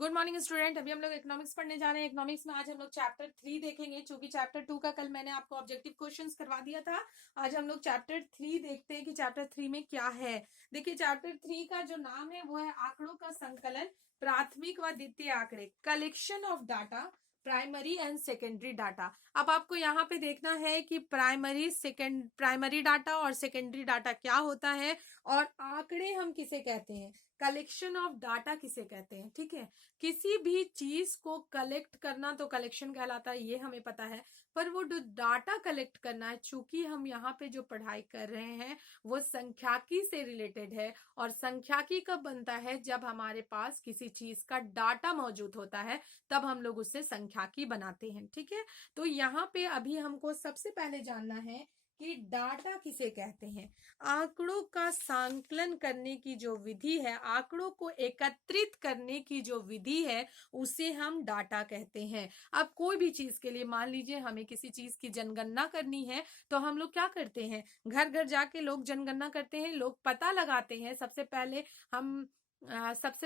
Good morning student. अभी हम लोग इकोनॉमिक्स पढ़ने जा रहे हैं। इकोनॉमिक्स में आज हम लोग चैप्टर 3 देखेंगे। चूंकि चैप्टर 2 का कल मैंने आपको ऑब्जेक्टिव क्वेश्चंस करवा दिया था, आज हम लोग चैप्टर 3 देखते हैं कि चैप्टर 3 में क्या है। देखिए, चैप्टर 3 का जो नाम है वो है आंकड़ों का संकलन, प्राथमिक व द्वितीय आंकड़े, collection of data, primary and secondary data. अब आपको यहाँ पे देखना है कि प्राइमरी डाटा और सेकेंडरी डाटा क्या होता है, और आंकड़े हम किसे कहते हैं, कलेक्शन ऑफ डाटा किसे कहते हैं। ठीक है, किसी भी चीज को कलेक्ट करना तो कलेक्शन कहलाता है, ये हमें पता है। पर वो जो डाटा कलेक्ट करना है, चूंकि हम यहाँ पे जो पढ़ाई कर रहे हैं वो संख्याकी से रिलेटेड है, और संख्याकी कब बनता है, जब हमारे पास किसी चीज का डाटा मौजूद होता है तब हम लोग उससे संख्याकी बनाते हैं। ठीक है, तो यहाँ पे अभी हमको सबसे पहले जानना है कि डाटा किसे कहते हैं। आंकड़ों का संकलन करने की जो विधि है, आंकड़ों को एकत्रित करने की जो विधि है, उसे हम डाटा कहते हैं। अब कोई भी चीज के लिए, मान लीजिए हमें किसी चीज की जनगणना करनी है, तो हम लोग क्या करते हैं, घर घर जाके लोग जनगणना करते हैं, लोग पता लगाते हैं। सबसे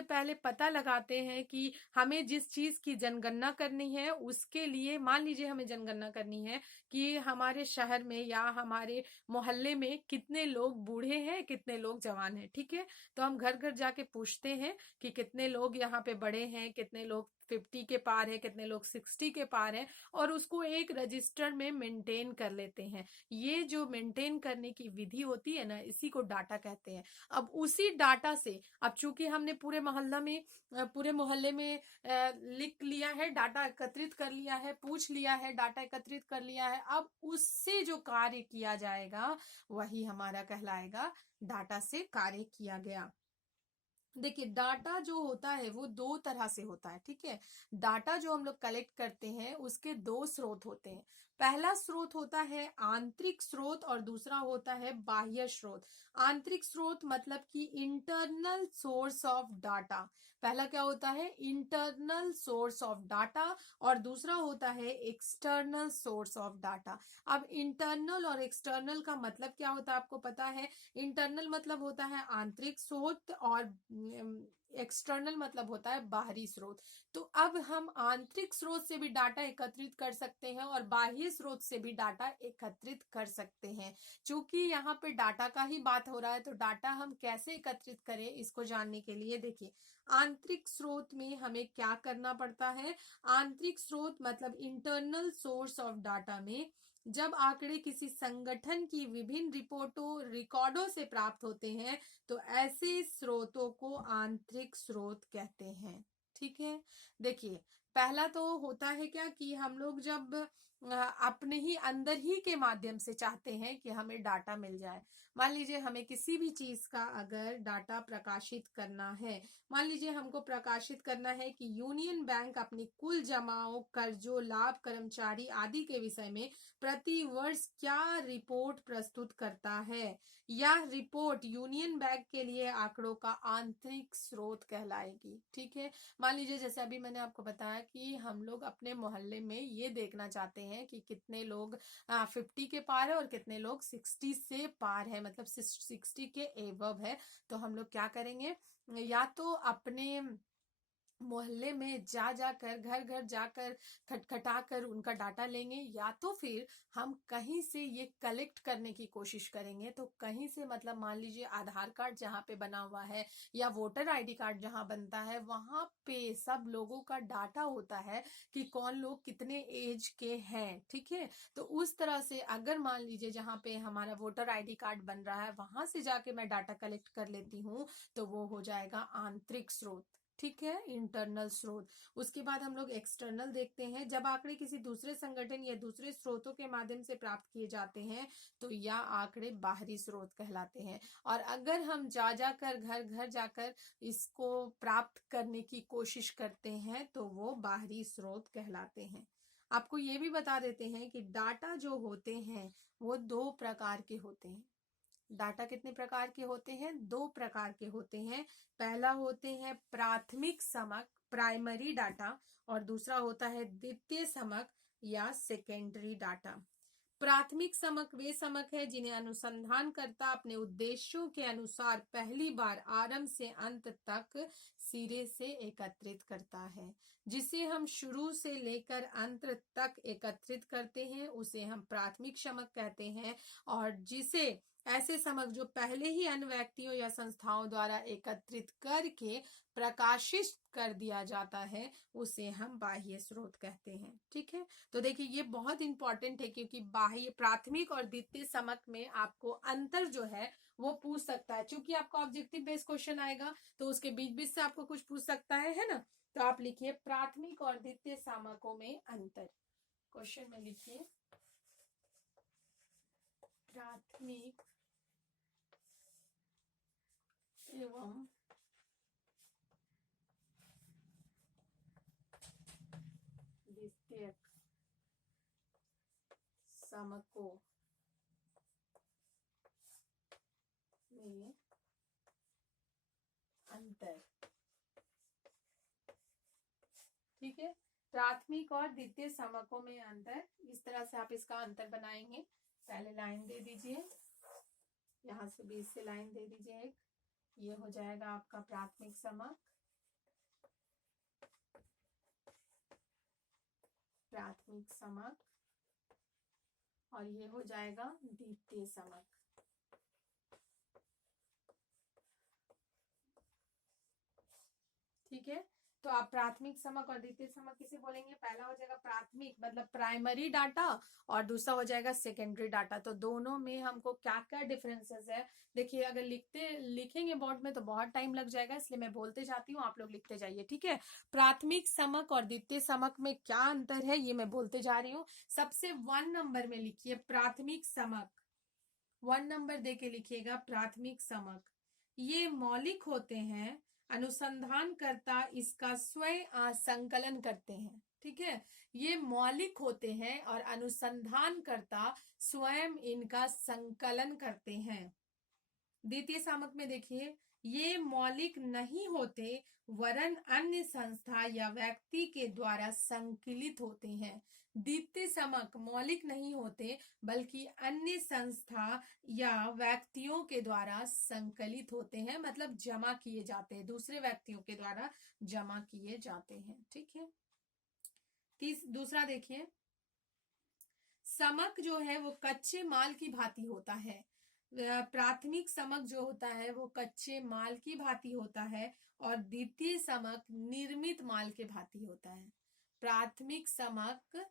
पहले पता लगाते हैं कि हमें जिस चीज की जनगणना करनी है उसके लिए, मान लीजिए हमें जनगणना करनी है कि हमारे शहर में या हमारे मोहल्ले में कितने लोग बूढ़े हैं, कितने लोग जवान हैं। ठीक है, तो हम घर घर जाके पूछते हैं कि कितने लोग यहाँ पे बड़े हैं, कितने लोग 50 के पार है, कितने लोग 60 के पार है, और उसको एक रजिस्टर में मेंटेन कर लेते हैं। ये जो मेंटेन करने की विधि होती है ना, इसी को डाटा कहते हैं। अब उसी डाटा से, अब चूंकि हमने पूरे मोहल्ले में लिख लिया है, डाटा एकत्रित कर लिया है, पूछ लिया है, डाटा एकत्रित कर लिया है, अब उससे जो कार्य किया जाएगा वही हमारा कहलाएगा डाटा से कार्य किया गया। देखिए, डाटा जो होता है वो दो तरह से होता है। ठीक है, डाटा जो हम लोग कलेक्ट करते हैं उसके दो स्रोत होते हैं। पहला स्रोत होता है आंतरिक स्रोत और दूसरा होता है बाह्य स्रोत। आंतरिक स्रोत मतलब कि इंटरनल सोर्स ऑफ डाटा। पहला क्या होता है, इंटरनल सोर्स ऑफ डाटा, और दूसरा होता है एक्सटर्नल सोर्स ऑफ डाटा। अब इंटरनल और एक्सटर्नल का मतलब क्या होता है आपको पता है। इंटरनल मतलब होता है आंतरिक स्रोत, और एक्सटर्नल मतलब होता है बाहरी स्रोत। तो अब हम आंतरिक स्रोत से भी डाटा एकत्रित कर सकते हैं और बाह्य स्रोत से भी डाटा एकत्रित कर सकते हैं। चूंकि यहाँ पे डाटा का ही बात हो रहा है, तो डाटा हम कैसे एकत्रित करें इसको जानने के लिए देखिए, आंतरिक स्रोत में हमें क्या करना पड़ता है। आंतरिक स्रोत मतलब इंटरनल सोर्स ऑफ डाटा में जब आंकड़े किसी संगठन की विभिन्न रिकॉर्डों से प्राप्त होते हैं, तो ऐसे स्रोतों को आंतरिक स्रोत कहते हैं। ठीक है, देखिए, पहला तो होता है क्या कि हम लोग जब अपने ही अंदर ही के माध्यम से चाहते हैं कि हमें डाटा मिल जाए। मान लीजिए हमें किसी भी चीज का अगर डाटा प्रकाशित करना है, मान लीजिए हमको प्रकाशित करना है कि यूनियन बैंक अपनी कुल जमाओं, कर्जों, लाभ, कर्मचारी आदि के विषय में प्रति वर्ष क्या रिपोर्ट प्रस्तुत करता है। यह रिपोर्ट यूनियन बैंक के लिए आंकड़ों का आंतरिक स्रोत कहलाएगी। ठीक है, मान लीजिए जैसे अभी मैंने आपको बताया कि हम लोग अपने मोहल्ले में ये देखना चाहते हैं कि कितने लोग 50 के पार है और कितने लोग 60 से पार है, मतलब 60 के एबव है। तो हम लोग क्या करेंगे, या तो अपने मोहल्ले में जाकर, घर घर जाकर, खटखटा कर उनका डाटा लेंगे, या तो फिर हम कहीं से ये कलेक्ट करने की कोशिश करेंगे। तो कहीं से मतलब मान लीजिए आधार कार्ड जहाँ पे बना हुआ है या वोटर आईडी कार्ड जहाँ बनता है, वहां पे सब लोगों का डाटा होता है कि कौन लोग कितने एज के हैं। ठीक है, तो उस तरह से अगर मान लीजिए जहाँ पे हमारा वोटर आईडी कार्ड बन रहा है वहां से जाके मैं डाटा कलेक्ट कर लेती हूँ, तो वो हो जाएगा आंतरिक स्रोत। ठीक है, इंटरनल स्रोत। उसके बाद हम लोग एक्सटर्नल देखते हैं, जब आंकड़े किसी दूसरे संगठन या दूसरे स्रोतों के माध्यम से प्राप्त किए जाते हैं तो यह आंकड़े बाहरी स्रोत कहलाते हैं। और अगर हम जाकर, घर घर जाकर इसको प्राप्त करने की कोशिश करते हैं तो वो बाहरी स्रोत कहलाते हैं। आपको ये भी बता देते हैं कि डाटा जो होते हैं वो दो प्रकार के होते हैं। डाटा कितने प्रकार के होते हैं, दो प्रकार के होते हैं। पहला होते हैं प्राथमिक समक, प्राइमरी डाटा, और दूसरा होता है द्वितीय समक या सेकेंडरी डाटा। प्राथमिक समक वे समक है जिन्हें अनुसंधानकर्ता अपने उद्देश्यों के अनुसार पहली बार आरंभ से अंत तक सिरे से एकत्रित करता है। जिसे हम शुरू से लेकर अंत तक एकत्रित करते हैं उसे हम प्राथमिक समक कहते हैं, और जिसे ऐसे समक जो पहले ही अन्य व्यक्तियों या संस्थाओं द्वारा एकत्रित करके प्रकाशित कर दिया जाता है उसे हम बाह्य स्रोत कहते हैं। ठीक है, तो देखिए ये बहुत इंपॉर्टेंट है, क्योंकि बाह्य प्राथमिक और द्वितीय समक में आपको अंतर जो है वो पूछ सकता है। क्योंकि आपका ऑब्जेक्टिव बेस्ड क्वेश्चन आएगा तो उसके बीच बीच से आपको कुछ पूछ सकता है ना। तो आप लिखिए प्राथमिक और द्वितीय समकों में अंतर। क्वेश्चन में लिखिए प्राथमिक एवं द्वितीय समकों में अंतर। ठीक है, प्राथमिक और द्वितीय समकों में अंतर, इस तरह से आप इसका अंतर बनाएंगे। पहले लाइन दे दीजिए, यहां से बीच से लाइन दे दीजिए एक, ये हो जाएगा आपका प्राथमिक समक, प्राथमिक समक, और ये हो जाएगा द्वितीय समक। ठीक है, तो आप प्राथमिक समक और द्वितीय समक किसे बोलेंगे? पहला हो जाएगा प्राथमिक मतलब प्राइमरी डाटा, और दूसरा हो जाएगा सेकेंडरी डाटा। तो दोनों में हमको क्या क्या डिफरेंसेस है देखिए, अगर लिखेंगे बोर्ड में तो बहुत टाइम लग जाएगा, इसलिए मैं बोलते जाती हूँ, आप लोग लिखते जाइए। ठीक है, प्राथमिक समक और द्वितीय समक में क्या अंतर है ये मैं बोलते जा रही हूँ। सबसे 1 नंबर में लिखिए प्राथमिक समक, 1 नंबर दे के लिखिएगा प्राथमिक समक। ये मौलिक होते हैं, अनुसंधानकर्ता इसका स्वयं संकलन करते हैं। ठीक है, ये मौलिक होते हैं और अनुसंधानकर्ता स्वयं इनका संकलन करते हैं। द्वितीय समक में देखिए, ये मौलिक नहीं होते वरन अन्य संस्था या व्यक्ति के द्वारा संकलित होते हैं। द्वितीय समक मौलिक नहीं होते बल्कि अन्य संस्था या व्यक्तियों के द्वारा संकलित होते हैं, मतलब जमा किए जाते हैं, दूसरे व्यक्तियों के द्वारा जमा किए जाते हैं। ठीक है, दूसरा देखिए, समक जो है वो कच्चे माल की भांति होता है। प्राथमिक समक जो होता है वो कच्चे माल की भांति होता है, और द्वितीय समक निर्मित माल के भांति होता है। प्राथमिक समक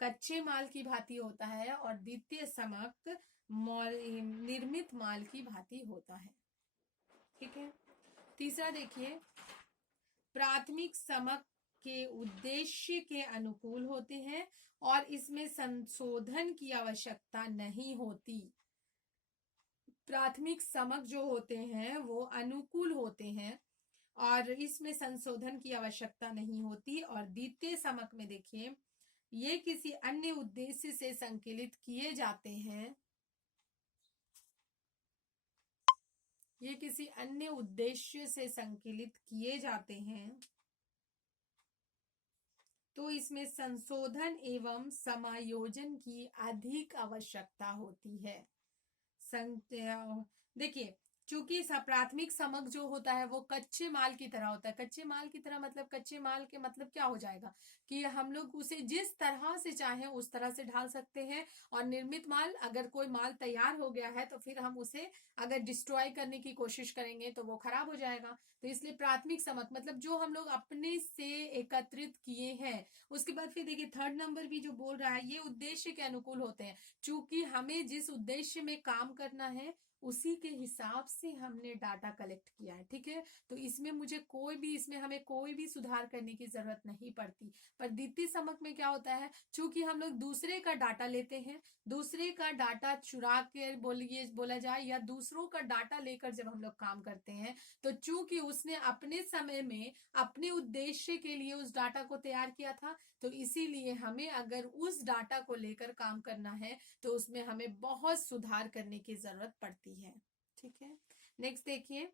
कच्चे माल की भांति होता है और द्वितीय समक निर्मित माल की भांति होता है। ठीक है, तीसरा देखिए, प्राथमिक समक के उद्देश्य के अनुकूल होते हैं और इसमें संशोधन की आवश्यकता नहीं होती। प्राथमिक समक जो होते हैं वो अनुकूल होते हैं और इसमें संशोधन की आवश्यकता नहीं होती। और द्वितीय समक में देखिए, ये किसी अन्य उद्देश्य से संकलित किए जाते हैं, ये किसी अन्य उद्देश्य से संकलित किए जाते हैं, तो इसमें संशोधन एवं समायोजन की अधिक आवश्यकता होती है। देखिए, चूंकि प्राथमिक समक जो होता है वो कच्चे माल की तरह होता है। कच्चे माल की तरह मतलब कच्चे माल के मतलब क्या हो जाएगा कि हम लोग उसे जिस तरह से चाहें उस तरह से ढाल सकते हैं। और निर्मित माल, अगर कोई माल तैयार हो गया है तो फिर हम उसे अगर डिस्ट्रॉय करने की कोशिश करेंगे तो वो खराब हो जाएगा। तो इसलिए प्राथमिक समक मतलब जो हम लोग अपने से एकत्रित किए हैं। उसके बाद फिर देखिए, 3rd नंबर भी जो बोल रहा है, ये उद्देश्य के अनुकूल होते हैं। चूंकि हमें जिस उद्देश्य में काम करना है उसी के हिसाब से हमने डाटा कलेक्ट किया है। ठीक है, तो इसमें हमें कोई भी सुधार करने की जरूरत नहीं पड़ती। पर द्वितीय समक में क्या होता है, चूंकि हम लोग दूसरे का डाटा लेते हैं, दूसरे का डाटा चुरा के बोला जाए या दूसरों का डाटा लेकर जब हम लोग काम करते हैं, तो चूंकि उसने अपने समय में अपने उद्देश्य के लिए उस डाटा को तैयार किया था, तो इसीलिए हमें अगर उस डाटा को लेकर काम करना है तो उसमें हमें बहुत सुधार करने की जरूरत पड़ती है। ठीक है, नेक्स्ट देखिए,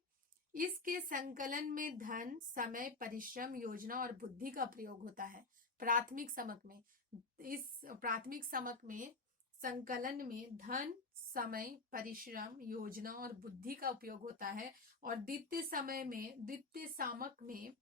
इसके संकलन में धन, समय, परिश्रम, योजना और बुद्धि का प्रयोग होता है। प्राथमिक समक में, इस प्राथमिक समक में संकलन में धन, समय, परिश्रम, योजना और बुद्धि का उपयोग होता है। और द्वितीय सामक में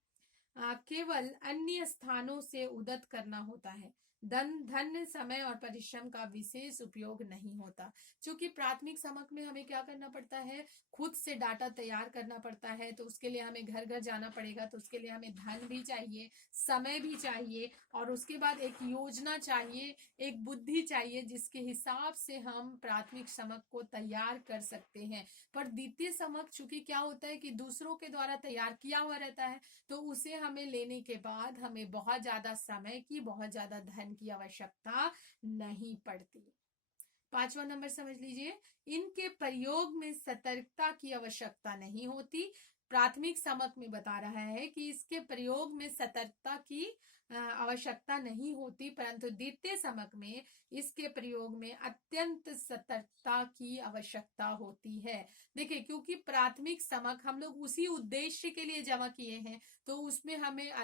केवल अन्य स्थानों से उदत करना होता है। धन, समय और परिश्रम का विशेष उपयोग नहीं होता। क्योंकि प्राथमिक समक में हमें क्या करना पड़ता है, खुद से डाटा तैयार करना पड़ता है, तो उसके लिए हमें घर घर जाना पड़ेगा, तो उसके लिए हमें धन भी चाहिए, समय भी चाहिए, और उसके बाद एक योजना चाहिए, एक बुद्धि चाहिए, जिसके हिसाब से हम प्राथमिक समक को तैयार कर सकते हैं। पर द्वितीय समक चूंकि क्या होता है कि दूसरों के द्वारा तैयार किया हुआ रहता है, तो उसे हमें लेने के बाद हमें बहुत ज्यादा समय की, बहुत ज्यादा धन की आवश्यकता नहीं पड़ती। 5वां नंबर समझ लीजिए, इनके प्रयोग में सतर्कता की आवश्यकता नहीं होती। प्राथमिक समक में बता रहा है कि इसके प्रयोग में सतर्कता की आवश्यकता नहीं होती, परंतु द्वितीय समक में इसके प्रयोग में अत्यंत सतर्कता की आवश्यकता होती है। देखिए, क्योंकि प्राथमिक समक हम लोग उसी उद्देश्य के लिए जमा किए हैं, तो उसमें हमें